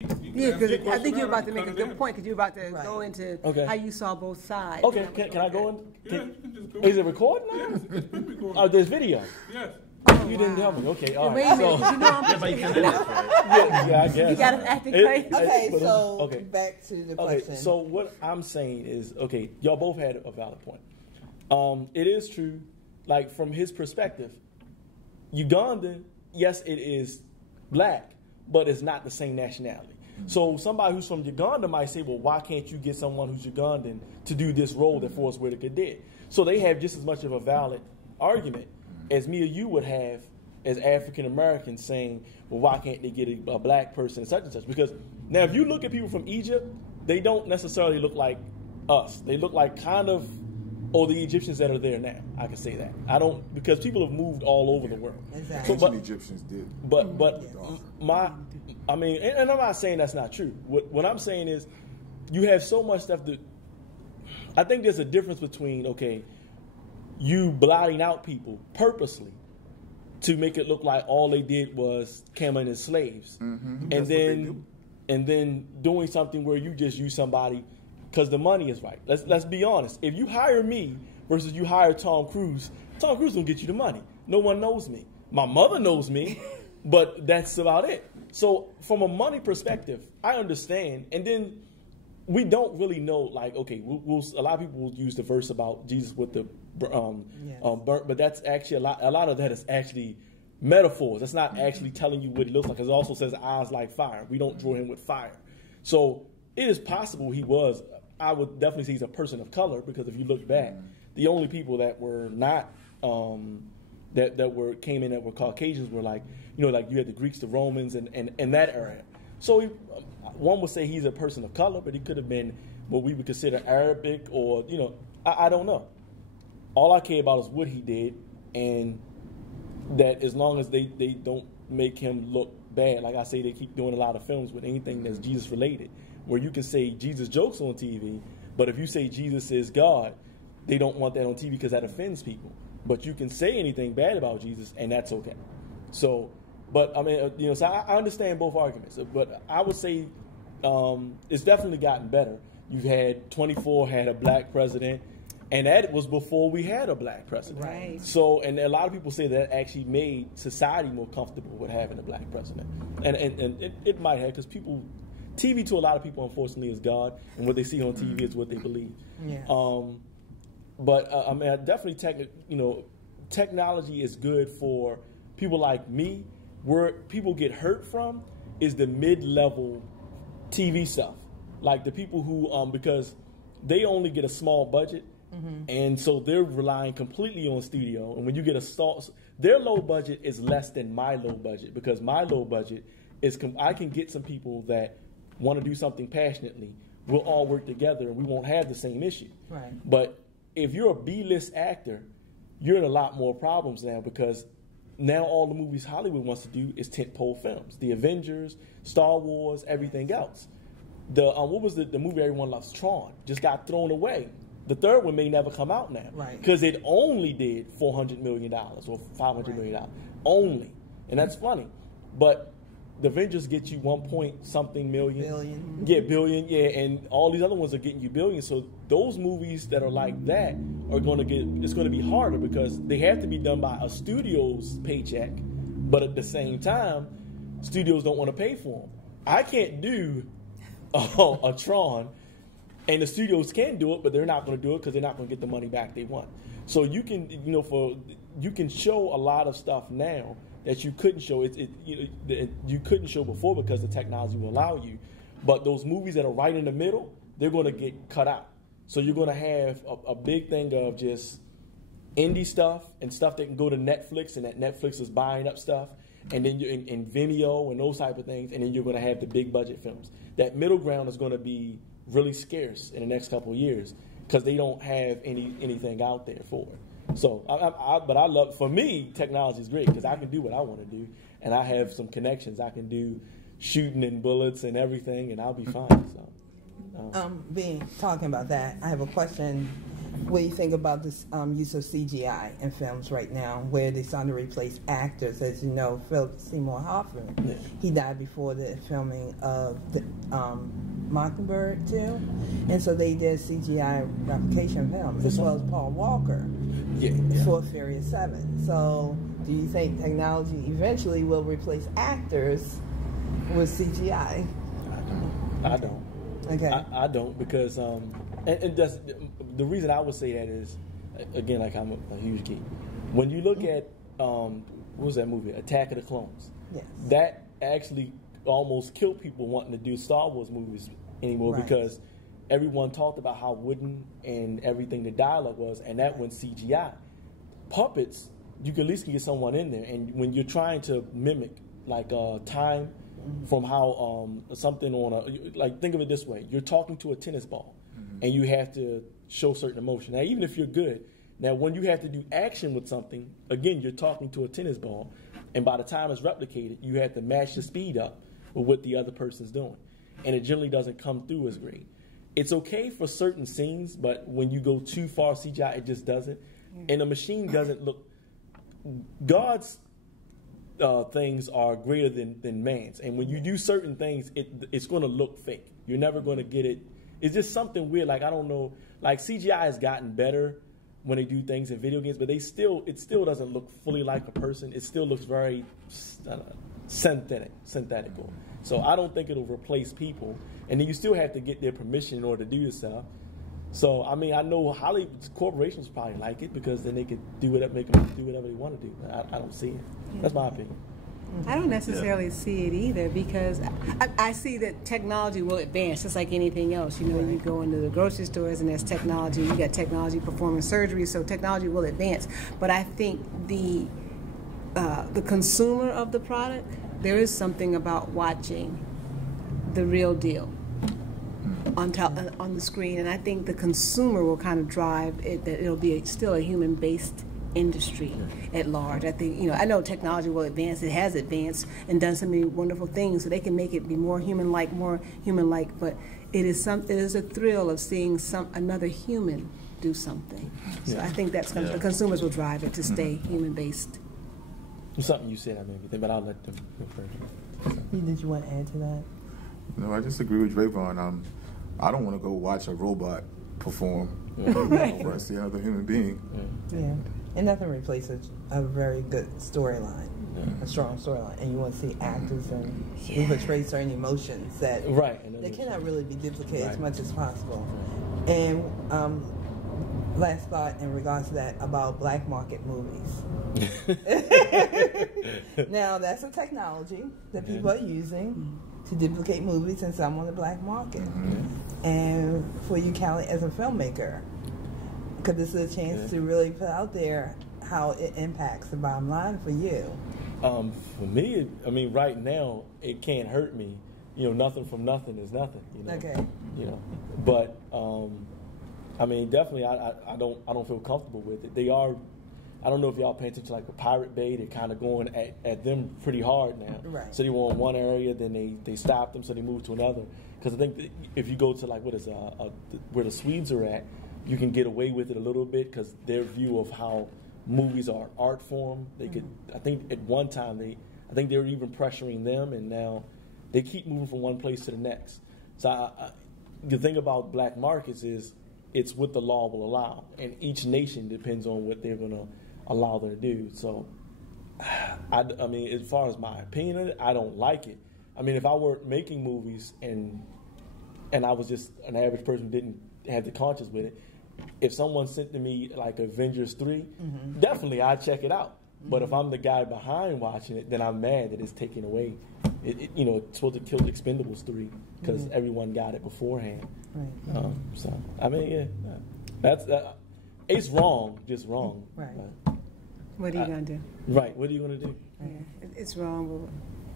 Yeah, because I think you're about to make a good point, because you're about to go into Okay. how you saw both sides. Okay, can I go in? Yeah, you can just go. Is it recording now? Yes, it's been recording. Oh, there's video. Yes. You didn't tell me. Okay, all Wait a right. minute, 'cause you know I'm Yeah, I guess. You got us acting crazy. Okay, But, so okay. back to the Okay, question. so what I'm saying is, okay, y'all both had a valid point. It is true, like from his perspective, Ugandan, yes, it is black, but it's not the same nationality. So somebody who's from Uganda might say, well, why can't you get someone who's Ugandan to do this role that Forrest Whitaker did? So they have just as much of a valid argument as me or you would have as African Americans saying, well, why can't they get a black person such and such? Because now if you look at people from Egypt, they don't necessarily look like us. They look like kind of, the Egyptians that are there now. I can say that. I don't, because people have moved all over the world. Exactly. So, Ancient Egyptians did. but I mean, and I'm not saying that's not true. What I'm saying is, you have so much stuff that, I think there's a difference between, okay, you blotting out people purposely to make it look like all they did was come in as slaves, and then doing something where you just use somebody because the money is right. Let's be honest. If you hire me versus you hire Tom Cruise gonna get you the money. No one knows me. My mother knows me, but that's about it. So from a money perspective, I understand. And then we don't really know, like, okay, a lot of people will use the verse about Jesus with the burnt, but that's actually a lot of that is actually metaphors. That's not actually telling you what he looks like. It also says eyes like fire. We don't draw him with fire. So it is possible he was. I would definitely say he's a person of color, because if you look back, the only people that were not came in that were Caucasians were like you had the Greeks, the Romans, and that area. So one would say he's a person of color, but he could have been what we would consider Arabic, or I don't know. All I care about is what he did, and that as long as they don't make him look bad. Like I say, they keep doing a lot of films with anything that's Jesus related, where you can say Jesus jokes on TV, but if you say Jesus is God, they don't want that on TV because that offends people. But you can say anything bad about Jesus, and that's okay. So, but I mean, so I understand both arguments, but I would say it's definitely gotten better. You've had 24 had a black president, and that was before we had a black president. Right. So, and a lot of people say that actually made society more comfortable with having a black president, and it might have, because TV to a lot of people, unfortunately, is God, and what they see on TV is what they believe. Yeah. But I mean, definitely, technology is good for people like me. Where people get hurt from is the mid-level TV stuff, like the people who because they only get a small budget, and so they're relying completely on studio. And when you get their low budget is less than my low budget, because my low budget is I can get some people that want to do something passionately. We'll all work together, and we won't have the same issue. Right. But if you're a B-list actor, you're in a lot more problems now, because now all the movies Hollywood wants to do is tentpole films. The Avengers, Star Wars, everything else. What was the movie everyone loves? Tron. Just got thrown away. The third one may never come out now. Right. Because it only did $400 million or $500 million. Only. And that's funny. But the Avengers get you 1 point something million. Billion. Yeah, billion, yeah, and all these other ones are getting you billions. So those movies that are like that are going to it's going to be harder, because they have to be done by a studio's paycheck, but at the same time, studios don't want to pay for them. I can't do a Tron, and the studios can do it, but they're not going to do it because they're not going to get the money back they want. So you can, you can show a lot of stuff now that you couldn't show. You couldn't show before because the technology will allow you. But those movies that are right in the middle, they're going to get cut out. So you're going to have a big thing of just indie stuff and stuff that can go to Netflix, and that Netflix is buying up stuff, and then you're in Vimeo and those type of things, and then you're going to have the big budget films. That middle ground is going to be really scarce in the next couple of years, because they don't have anything out there for it. So, but I love, for me, technology is great, because I can do what I want to do, and I have some connections. I can do shooting and bullets and everything, and I'll be fine. So, talking about that, I have a question. What do you think about this use of CGI in films right now, where they're starting to replace actors? As you know, Philip Seymour Hoffman, he died before the filming of the Mockingbird too, and so they did CGI replication films, as well as Paul Walker for Furious 7. So, do you think technology eventually will replace actors with CGI? I don't. Okay. I don't, because and that's the reason I would say that is, again, like I'm a huge geek. When you look at what was that movie, Attack of the Clones? Yes. That actually almost killed people wanting to do Star Wars movies anymore, because everyone talked about how wooden and everything the dialogue was, and that went CGI. Puppets, you can at least get someone in there, and when you're trying to mimic like time from how something on a, like, think of it this way: you're talking to a tennis ball, and you have to show certain emotion. Now, even if you're good, now when you have to do action with something, again, you're talking to a tennis ball, and by the time it's replicated, you have to match the speed up with what the other person's doing, and it generally doesn't come through as great. It's okay for certain scenes, but when you go too far CGI, it just doesn't. And the machine doesn't look. God's things are greater than man's, and when you do certain things, it's going to look fake. You're never going to get it. It's just something weird. Like, I don't know. Like, CGI has gotten better when they do things in video games, but it still doesn't look fully like a person. It still looks very synthetical. So I don't think it'll replace people. And then you still have to get their permission in order to do this stuff. So, I mean, I know Hollywood corporations probably like it, because then they could make them do whatever they want to do. I don't see it. That's my opinion. I don't necessarily see it either, because I see that technology will advance just like anything else. You know, you go into the grocery stores and there's technology. You got technology performing surgery, so technology will advance. But I think the consumer of the product, there is something about watching the real deal on the screen, and I think the consumer will kind of drive it, that it'll be still a human-based industry at large. I think, I know technology will advance. It has advanced and done so many wonderful things, so they can make it be more human-like, but it is a thrill of seeing another human do something. So I think that's the consumers will drive it to stay human-based. Something you said I made me think, but I'll let them go first. Did you want to add to that? No, I just agree with Drayvon. I don't want to go watch a robot perform or see another human being. Yeah. And nothing replaces a very good storyline, a strong storyline. And you want to see actors who portray certain emotions that they cannot really be duplicated as much as possible. And last thought in regards to that about black market movies. Now, that's a technology that people are using to duplicate movies and sell them on the black market. And for you, Callie, as a filmmaker, because this is a chance to really put out there how it impacts the bottom line for you. For me, I mean, right now, it can't hurt me. Nothing from nothing is nothing. Okay. But I mean, definitely, I don't feel comfortable with it. They are. I don't know if y'all pay attention to, like, the Pirate Bay. They're kind of going at them pretty hard now. Right. So they were in one area, then they stopped them, so they moved to another. Because I think if you go to, like, where the Swedes are at, you can get away with it a little bit, because their view of how movies are art form. They could. I think at one time they were even pressuring them, and now they keep moving from one place to the next. So the thing about black markets is it's what the law will allow, and each nation depends on what they're going to allow them to do. So, I mean, as far as my opinion of it, I don't like it. I mean, if I were making movies and I was just an average person who didn't have the conscience with it, if someone sent to me like Avengers 3, definitely I'd check it out. But if I'm the guy behind watching it, then I'm mad that it's taken away. It's supposed to kill Expendables 3 because everyone got it beforehand. Right. So, I mean, that's it's wrong, just wrong. Right. What are you going to do? Right. What are you going to do? Yeah, it's wrong,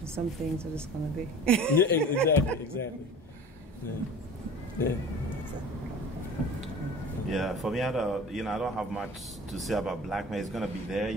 but some things are just going to be. Yeah, exactly. Yeah. Yeah, for me, I don't have much to say about black men. It's gonna be there,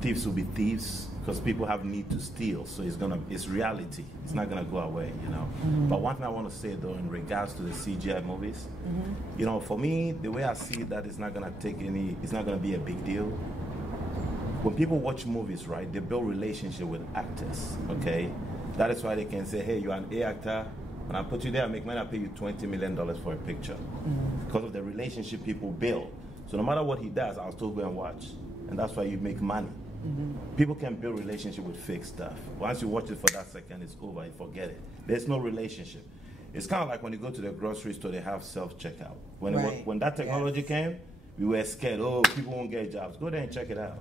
Thieves will be thieves because people have need to steal, so it's reality. It's not gonna go away, you know. But one thing I want to say though, in regards to the CGI movies, you know, for me, the way I see that it's not gonna be a big deal. When people watch movies, right, they build relationship with actors, okay? That is why they can say, hey, you're an A actor, and I put you there, I make money, I pay you $20 million for a picture. Because of the relationship people build. So no matter what he does, I'll still go and watch. And that's why you make money. People can build relationship with fake stuff. Once you watch it for that second, it's over, you forget it. There's no relationship. It's kind of like when you go to the grocery store, they have self-checkout. When that technology came, we were scared, oh, people won't get jobs. Go there and check it out.